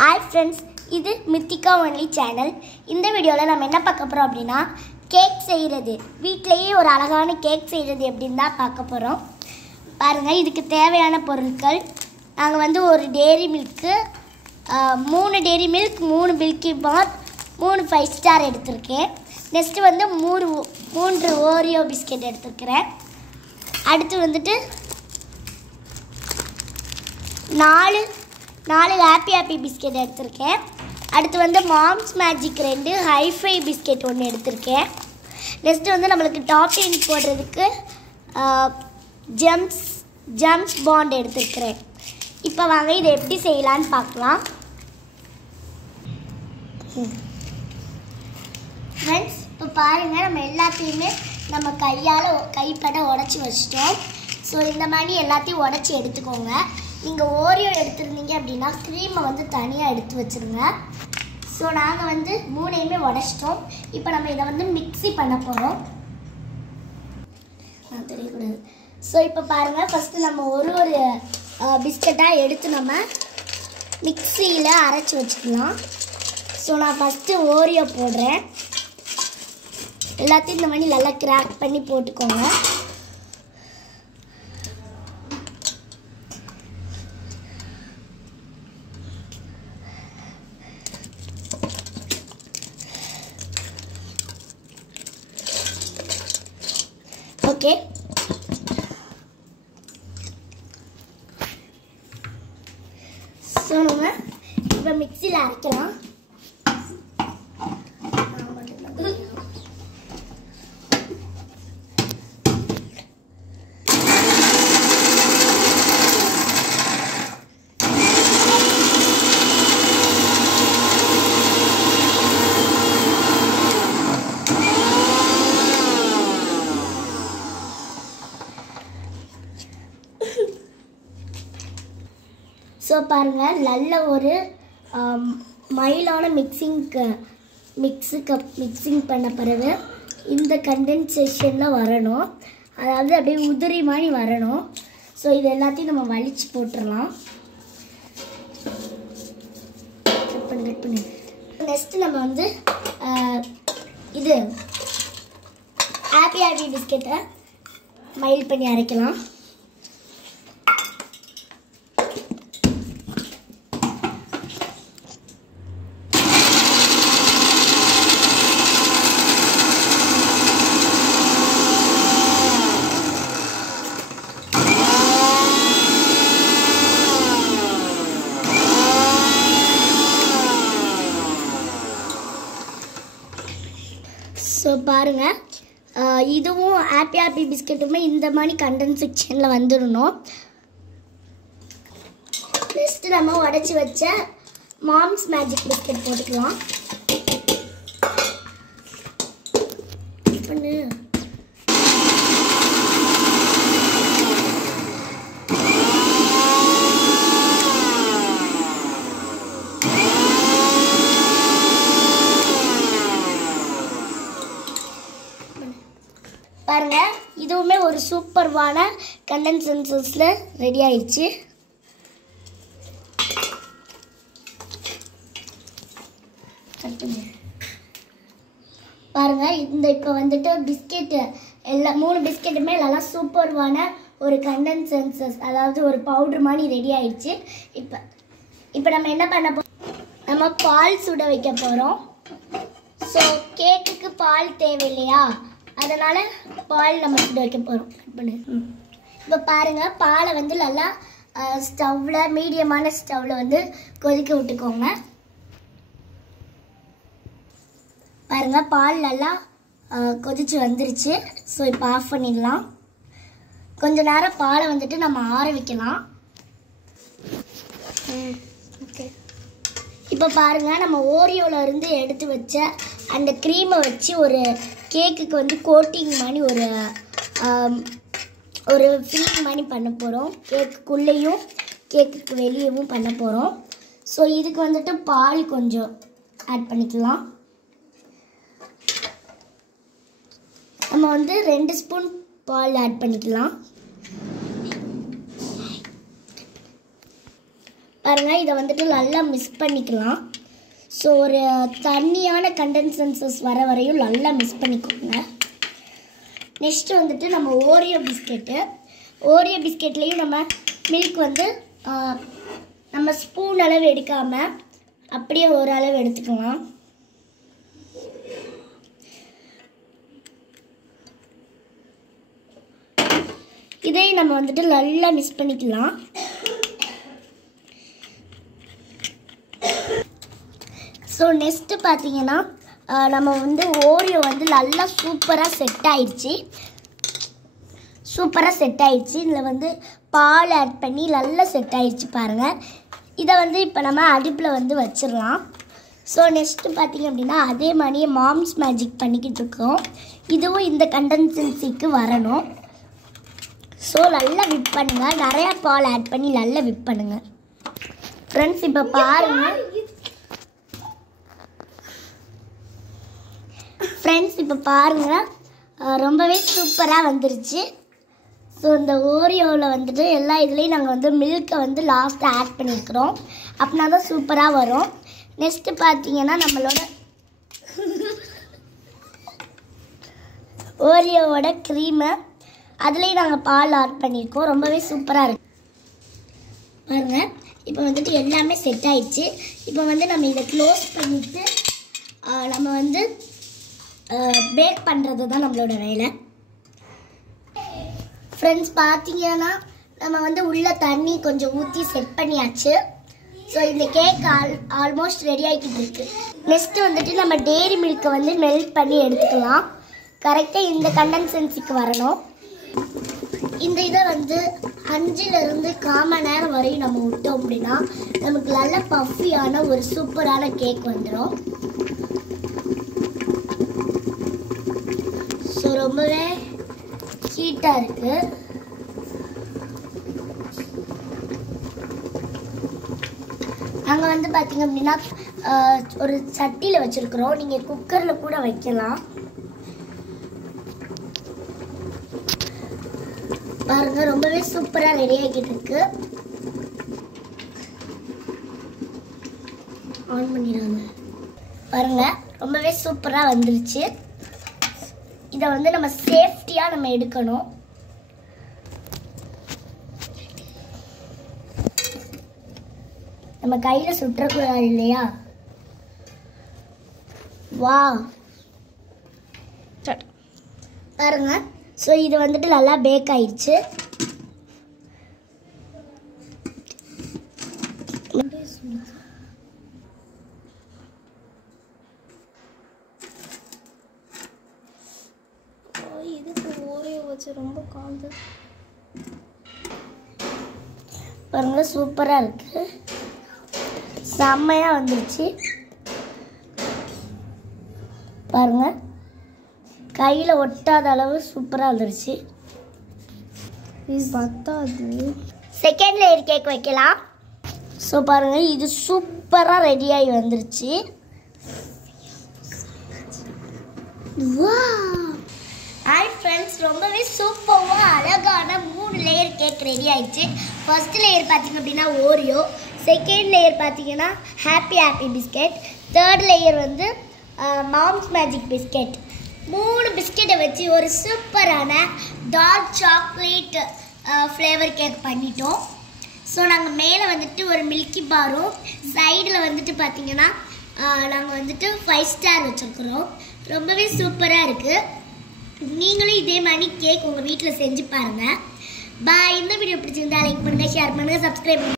Hi friends, இது Mithika only channel. இந்த வீடியோவில் நம்ம என்ன பார்க்க போகிறோம் அப்படின்னா கேக் செய்கிறது, வீட்டிலேயே ஒரு அழகான கேக் செய்கிறது எப்படின்னு தான் பார்க்க போகிறோம். பாருங்கள், இதுக்கு தேவையான பொருட்கள் நாங்கள் ஒரு டேரி மில்க்கு, 3 டேரி மில்க், 3 மில்கி பார், 3 5 ஸ்டார் எடுத்திருக்கேன். நெக்ஸ்ட்டு 3 ஓரியோ பிஸ்கெட் எடுத்துருக்கிறேன். அடுத்து 4 ஹாப்பி பிஸ்கெட் எடுத்திருக்கேன். அடுத்து மாம்ஸ் மேஜிக் 2 ஹைஃபை பிஸ்கெட் 1 எடுத்திருக்கேன். நெக்ஸ்ட்டு நம்மளுக்கு டாப்பிங் போடுறதுக்கு ஜம்ஸ் பாண்ட் எடுத்துருக்கிறேன். இப்போ வாங்க இதை எப்படி செய்யலான்னு பார்க்கலாம். ஃப்ரெண்ட்ஸ், இப்போ பாருங்கள், நம்ம எல்லாத்தையுமே நம்ம கைப்பட உடச்சி வச்சிட்டோம். ஸோ இந்த மாதிரி எல்லாத்தையும் உடச்சி எடுத்துக்கோங்க. நீங்கள் ஓரியோ எடுத்துருந்தீங்க அப்படின்னா க்ரீமை தனியாக எடுத்து வச்சுருங்க. ஸோ நாங்கள் 3ஐயுமே உடச்சிட்டோம். இப்போ நம்ம இதை மிக்ஸி பண்ண போகிறோம். தெரியக்கூடாது. ஸோ இப்போ பாருங்கள், ஃபஸ்ட்டு நம்ம ஒரு பிஸ்கட்டாக எடுத்து நம்ம மிக்ஸியில் அரைச்சி வச்சுக்கலாம். ஸோ நான் ஃபஸ்ட்டு ஓரியோ போடுறேன். எல்லாத்தையும் இந்த மாதிரி நல்லா கிராக் பண்ணி போட்டுக்கோங்க. ஓகே, ஸோ நம்ம இப்போ மிக்ஸியில் அரைக்கலாம். ஸோ பாருங்கள், நல்ல ஒரு மைல்டான மிக்சிங் பண்ண பிறகு இந்த கண்டென்சேஷனில் வரணும். அதாவது அப்படியே உதிரி மாதிரி வரணும். ஸோ இது எல்லாத்தையும் நம்ம வலிச்சு போட்டுடலாம். கட் பண்ணி நெக்ஸ்ட்டு நம்ம இது ஹாப்பி பிஸ்கெட்டை மைல்ட் பண்ணி அரைக்கலாம். ஸோ பாருங்கள், இதுவும் ஹாப்பி பிஸ்கெட்டுமே இந்த மாதிரி கண்டென்சேஷனில் வந்துடணும். நெக்ஸ்ட்டு நம்ம உடச்சி வச்ச மாம்ஸ் மேஜிக் பிஸ்கெட் போட்டுக்கலாம். பாருங்கள், இதுவுமே ஒரு சூப்பர்வான கண்டென்சன்ஸில் ரெடி ஆயிடுச்சு. பாருங்கள், இப்போ பிஸ்கெட்டு எல்லா 3 பிஸ்கெட்டுமே நல்லா சூப்பர்வான ஒரு கண்டென்சன்சஸ், அதாவது ஒரு பவுட்ரு மாதிரி ரெடி ஆயிடுச்சு. இப்போ நம்ம என்ன பண்ண போகிறோம், நம்ம பால் சுட வைக்க போகிறோம். ஸோ கேக்குக்கு பால் தேவை இல்லையா, அதனால் பால் நம்ம சுட வைக்க போகிறோம். கட் பண்ணு. இப்போ பாருங்கள், பாலை நல்லா ஸ்டவ்வில், மீடியமான ஸ்டவ்வில் கொதிக்க விட்டுக்கோங்க. பாருங்கள், பால் நல்லா கொதிச்சு வந்துருச்சு. ஸோ இப்போ ஆஃப் பண்ணிடலாம். கொஞ்ச நேரம் பாலை நம்ம ஆற வைக்கலாம். ஓகே, இப்போ பாருங்கள், நம்ம ஓரியோவில் இருந்து எடுத்து வச்ச அந்த க்ரீமை வச்சு ஒரு கேக்குக்கு கோட்டிங் மாதிரி ஒரு ஃபில்லிங் மாதிரி பண்ண போகிறோம். கேக்குக்குள்ளேயும் கேக்குக்கு வெளியவும் பண்ண போகிறோம். ஸோ இதுக்கு பால் கொஞ்சம் ஆட் பண்ணிக்கலாம். நம்ம 2 ஸ்பூன் பால் ஆட் பண்ணிக்கலாம். பாருங்கள், இதை வந்துட்டு நல்லா மிக்ஸ் பண்ணிக்கலாம். ஸோ ஒரு தண்ணியான கண்டென்சன்சஸ் வர வரையும் நல்லா மிக்ஸ் பண்ணிக்கோங்க. நெக்ஸ்ட்டு வந்துட்டு நம்ம ஓரியோ பிஸ்கெட்லேயும் நம்ம மில்க் வந்து நம்ம ஸ்பூன் அளவு எடுக்காமல் அப்படியே ஒரு அளவு எடுத்துக்கலாம். இதையும் நம்ம வந்துட்டு நல்லா மிக்ஸ் பண்ணிக்கலாம். ஸோ நெக்ஸ்ட்டு பார்த்தீங்கன்னா நம்ம வந்து ஓரியோ வந்து நல்லா சூப்பராக செட் ஆயிடுச்சு. இதில் வந்து பால் ஆட் பண்ணி நல்லா செட் ஆயிடுச்சு பாருங்கள். இதை வந்து இப்போ நம்ம அடுப்பில் வந்து வச்சிடலாம். ஸோ நெக்ஸ்ட்டு பார்த்திங்க அப்படின்னா அதே மாதிரியே மாம்ஸ் மேஜிக் பண்ணிக்கிட்டு இருக்கோம். இதுவும் இந்த கண்டென்சன்சிக்கு வரணும். ஸோ நல்லா விப் பண்ணுங்கள். நிறையா பால் ஆட் பண்ணி நல்லா விப் பண்ணுங்கள். ஃப்ரெண்ட்ஸ், இப்போ பாருங்கள் ரொம்பவே சூப்பராக வந்துருச்சு. ஸோ இந்த ஓரியோவில் வந்துட்டு எல்லா இதுலேயும் நாங்கள் வந்து மில்கை வந்து லாஸ்ட்டாக ஆட் பண்ணியிருக்கிறோம். அப்படின்னா தான் சூப்பராக வரும். நெக்ஸ்ட்டு பார்த்தீங்கன்னா நம்மளோட ஓரியோவோட க்ரீமை அதுலேயும் நாங்கள் பால் ஆட் பண்ணியிருக்கோம். ரொம்பவே சூப்பராக இருக்கு பாருங்கள். இப்போ வந்துட்டு எல்லாமே செட் ஆயிடுச்சு. இப்போ வந்து நம்ம இதை க்ளோஸ் பண்ணிவிட்டு நம்ம வந்து பேக் பண்ணுறது தான் நம்மளோட வேலை. ஃப்ரெண்ட்ஸ், பார்த்தீங்கன்னா நம்ம வந்து உள்ள தண்ணி கொஞ்சம் ஊற்றி செட் பண்ணியாச்சு. ஸோ இந்த கேக் ஆல்மோஸ்ட் ரெடி ஆகிக்கிட்டு இருக்கு. நெக்ஸ்ட்டு வந்துட்டு நம்ம டெய்ரி மில்கை வந்து மெல்ட் பண்ணி எடுத்துக்கலாம். கரெக்டாக இந்த கண்டென்சன்சிக்கு வரணும். இந்த இதை வந்து 5லிருந்து 1/4 மணி நேரம் வரையும் நம்ம விட்டோம் அப்படின்னா நமக்கு நல்ல பஃபியான ஒரு சூப்பரான கேக் வந்துடும். ஸோ ரொம்பவே ஹீட்டாக இருக்குது. நாங்கள் வந்து பார்த்திங்க அப்படின்னா ஒரு சட்டியில் வச்சுருக்குறோம். நீங்கள் குக்கரில் கூட வைக்கலாம். பாருங்கள், ரொம்பவே சூப்பராக ரெடி ஆகிட்டு இருக்கு. ஆன் பண்ணிடுறாங்க. பாருங்கள், ரொம்பவே சூப்பராக வந்துருச்சு. இதை வந்து நம்ம சேஃப்டியாக நம்ம எடுக்கணும். நம்ம கையில் சுற்றக்கூடாது இல்லையா? வா பாருங்க. ஸோ இது வந்துட்டு நல்லா பேக் ஆயிடுச்சு. ரொம்ப காந்து பாருங்க, சூப்பராக இருக்கு. செம்மையாக வந்துருச்சு பாருங்க. கையில் ஒட்டாத அளவு சூப்பராக வந்துருச்சு. இது பத்தாது. செகண்ட் லேயர் கேக் வைக்கலாம். ஸோ பாருங்கள், இது சூப்பராக ரெடியாகி வந்துருச்சு. ஹாய் ஃப்ரெண்ட்ஸ், ரொம்பவே சூப்பராக அழகான 3 லேயர் கேக் ரெடி ஆயிடுச்சு. ஃபர்ஸ்ட் லேயர் பார்த்தீங்க அப்படின்னா ஓரியோ, செகண்ட் லேயர் பார்த்தீங்கன்னா ஹாப்பி பிஸ்கெட், தேர்ட் லேயர் வந்து மாம்ஸ் மேஜிக் பிஸ்கெட். 3 பிஸ்கெட்டை வச்சு ஒரு சூப்பரான டார்க் சாக்லேட் ஃப்ளேவர் கேக் பண்ணிட்டோம். ஸோ நாங்கள் மேலே வந்துட்டு ஒரு மில்கி பாரும், சைடில் வந்துட்டு பார்த்தீங்கன்னா நாங்கள் வந்துட்டு 5 ஸ்டார் வச்சுருக்குறோம். ரொம்பவே சூப்பராக இருக்குது. நீங்களும் இதே மாதிரி கேக் உங்கள் வீட்டில் செஞ்சு பாருங்கள். பாய். இந்த வீடியோ பிடிச்சிருந்தா லைக் பண்ணுங்கள், ஷேர் பண்ணுங்கள், சப்ஸ்கிரைப் பண்ணுங்கள்.